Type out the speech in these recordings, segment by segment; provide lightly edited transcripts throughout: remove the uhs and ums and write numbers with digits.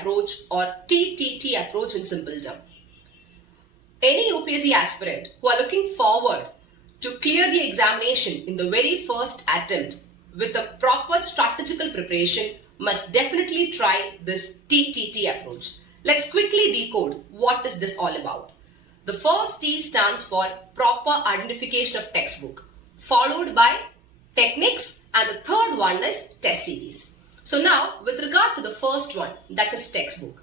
approach or Ttt approach in simple term. Any UPSC aspirant who are looking forward to clear the examination in the very first attempt with a proper strategical preparation must definitely try this Ttt approach. Let's quickly decode what is this all about. The first T stands for proper identification of textbook, followed by techniques, and the third one is test series. So now, with regard to the first one, that is textbook,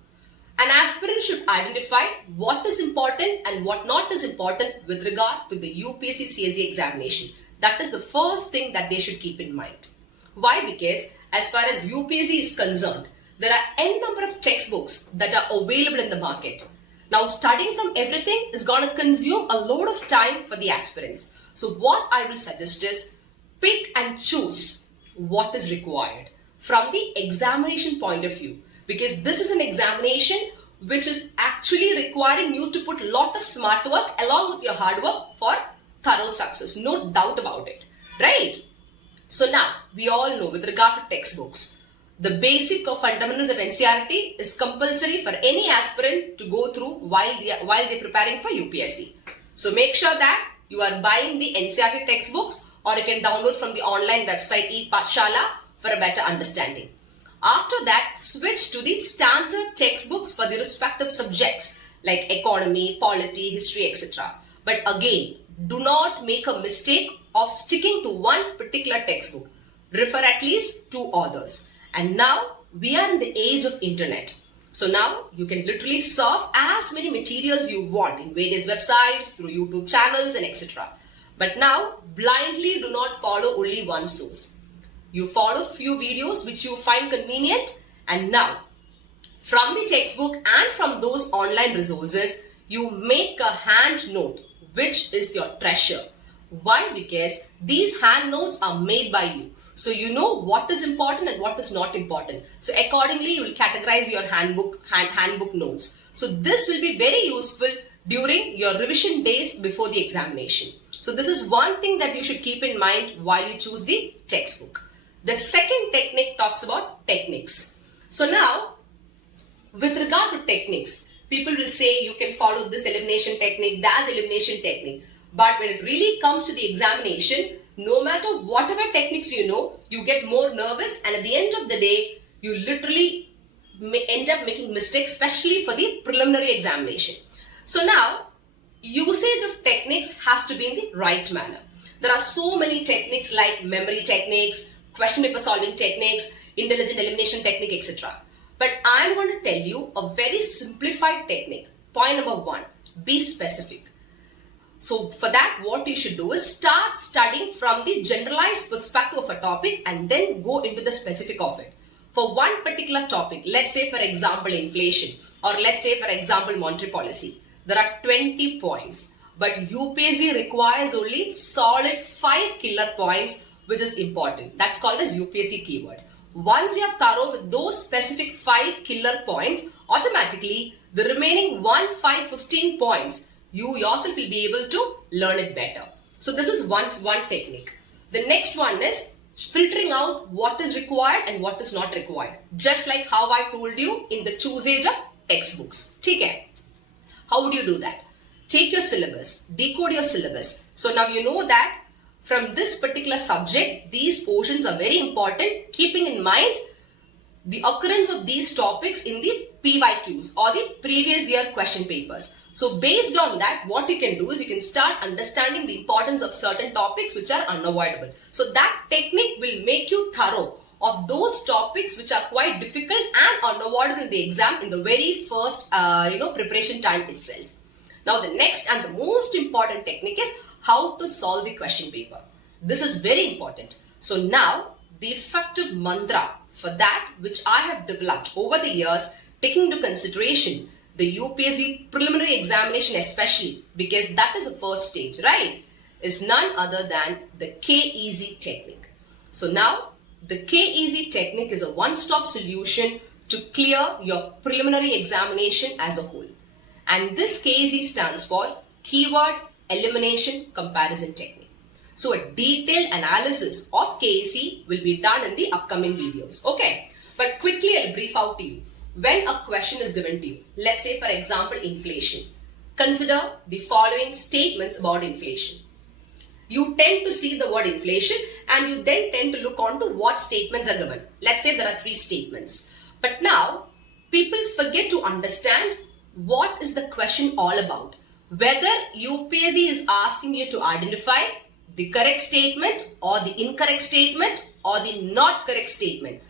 an aspirant should identify what is important and what not is important with regard to the UPSC CSE examination. That is the first thing that they should keep in mind. Why? Because as far as UPSC is concerned, there are n number of textbooks that are available in the market. Now, studying from everything is going to consume a lot of time for the aspirants. So what I will suggest is pick and choose what is required from the examination point of view, because this is an examination which is actually requiring you to put a lot of smart work along with your hard work for thorough success. No doubt about it, right? So now we all know with regard to textbooks, the basic of fundamentals of NCERT is compulsory for any aspirant to go through while they're preparing for UPSC. So make sure that you are buying the NCERT textbooks, or you can download from the online website ePathshala for a better understanding. After that, switch to the standard textbooks for the respective subjects like economy, polity, history, etc. But again, do not make a mistake of sticking to one particular textbook. Refer at least to others. And now we are in the age of internet. So now you can literally surf as many materials you want in various websites, through YouTube channels and etc. But now blindly do not follow only one source. You follow few videos which you find convenient, and now from the textbook and from those online resources, you make a hand note which is your treasure. Why? Because these hand notes are made by you. So you know what is important and what is not important. So accordingly, you will categorize your handbook notes. So this will be very useful during your revision days before the examination. So this is one thing that you should keep in mind while you choose the textbook. The second technique talks about techniques. So now, with regard to techniques, people will say you can follow this elimination technique, that elimination technique. But when it really comes to the examination, no matter whatever techniques you know, you get more nervous, and at the end of the day, you literally end up making mistakes, especially for the preliminary examination. So now, usage of techniques has to be in the right manner. There are so many techniques like memory techniques, question paper solving techniques, intelligent elimination technique, etc. But I'm going to tell you a very simplified technique. Point number one, be specific. So for that, what you should do is start studying from the generalized perspective of a topic and then go into the specific of it. For one particular topic, let's say for example inflation, or let's say for example monetary policy, there are 20 points, but UPSC requires only solid 5 killer points, which is important. That's called as UPSC keyword. Once you are thorough with those specific 5 killer points, automatically the remaining 15 points, you yourself will be able to learn it better. So this is one technique. The next one is filtering out what is required and what is not required. Just like how I told you in the choosage of textbooks. Okay. How would you do that? Take your syllabus, decode your syllabus. So now you know that from this particular subject, these portions are very important, keeping in mind the occurrence of these topics in the PYQs or the previous year question papers. So based on that, what you can do is you can start understanding the importance of certain topics which are unavoidable. So that technique will make you thorough of those topics which are quite difficult and unavoidable in the exam in the very first preparation time itself. Now the next and the most important technique is how to solve the question paper. This is very important. So now the effective mantra for that which I have developed over the years, taking into consideration the UPSC preliminary examination especially, because that is the first stage, right, is none other than the KEZ technique. So now the KEZ technique is a one-stop solution to clear your preliminary examination as a whole. And this KEZ stands for Keyword Elimination Comparison Technique. So a detailed analysis of KEZ will be done in the upcoming videos. Okay, but quickly I'll brief out to you. when a question is given to you, let's say for example inflation, consider the following statements about inflation. You tend to see the word inflation and you then tend to look on to what statements are given. Let's say there are 3 statements. But now people forget to understand what is the question all about. Whether UPSC is asking you to identify the correct statement or the incorrect statement or the not correct statement.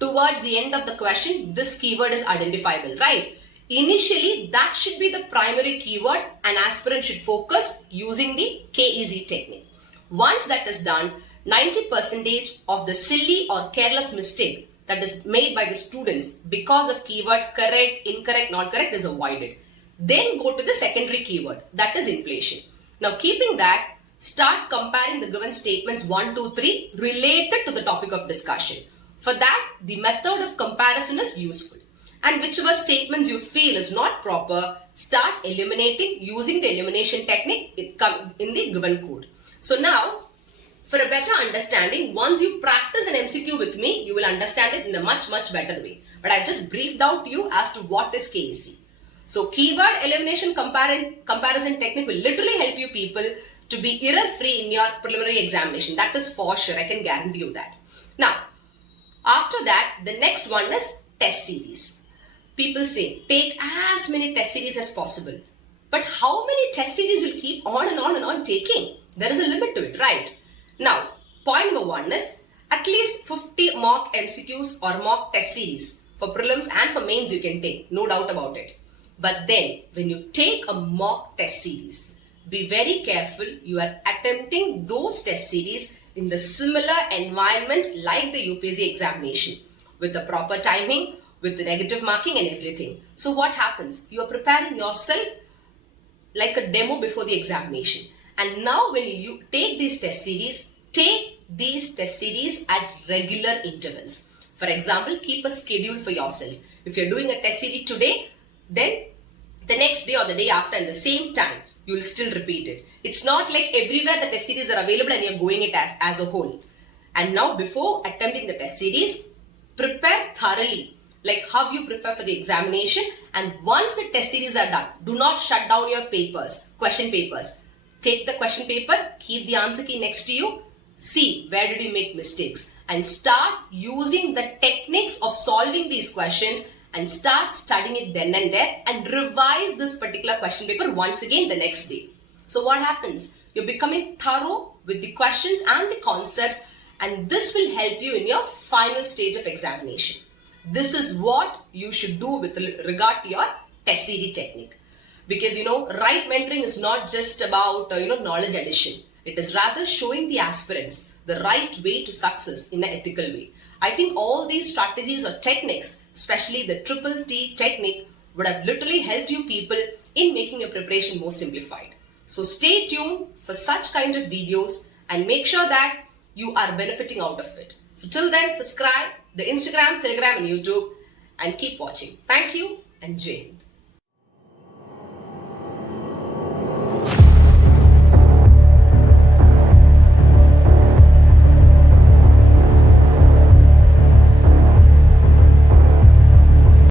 Towards the end of the question, this keyword is identifiable, right? Initially, that should be the primary keyword an aspirant should focus using the KEZ technique. Once that is done, 90% of the silly or careless mistake that is made by the students because of keyword correct, incorrect, not correct is avoided. Then go to the secondary keyword, that is inflation. Now keeping that, start comparing the given statements 1, 2, 3 related to the topic of discussion. For that, the method of comparison is useful. And whichever statements you feel is not proper, start eliminating using the elimination technique in the given code. So now, for a better understanding, once you practice an MCQ with me, you will understand it in a much better way. But I just briefed out to you as to what is KEZ. So keyword elimination comparison technique will literally help you people to be error-free in your preliminary examination. That is for sure. I can guarantee you that. Now, after that, the next one is test series. People say, take as many test series as possible. But how many test series you'll keep on and on taking? There is a limit to it, right? Now, point number 1 is at least 50 mock MCQs or mock test series. For prelims and for mains you can take, no doubt about it. But then, when you take a mock test series, be very careful you are attempting those test series in the similar environment like the UPSC examination with the proper timing, with the negative marking and everything. So what happens? You are preparing yourself like a demo before the examination. And now when you take these test series at regular intervals. For example, keep a schedule for yourself. If you're doing a test series today, then the next day or the day after at the same time, you will still repeat it. It's not like everywhere the test series are available and you're going it as a whole. And now before attempting the test series, prepare thoroughly, like how you prepare for the examination. And once the test series are done, do not shut down your papers, question papers. Take the question paper, keep the answer key next to you, see where did you make mistakes and start using the techniques of solving these questions and start studying it then and there and revise this particular question paper once again the next day. So what happens? You're becoming thorough with the questions and the concepts, and this will help you in your final stage of examination. This is what you should do with regard to your test series technique. Because right mentoring is not just about knowledge addition. It is rather showing the aspirants the right way to success in an ethical way. I think all these strategies or techniques, especially the Ttt technique, would have literally helped you people in making your preparation more simplified. So stay tuned for such kind of videos and make sure that you are benefiting out of it. So till then, subscribe the Instagram, Telegram and YouTube and keep watching. Thank you and Jai Hind.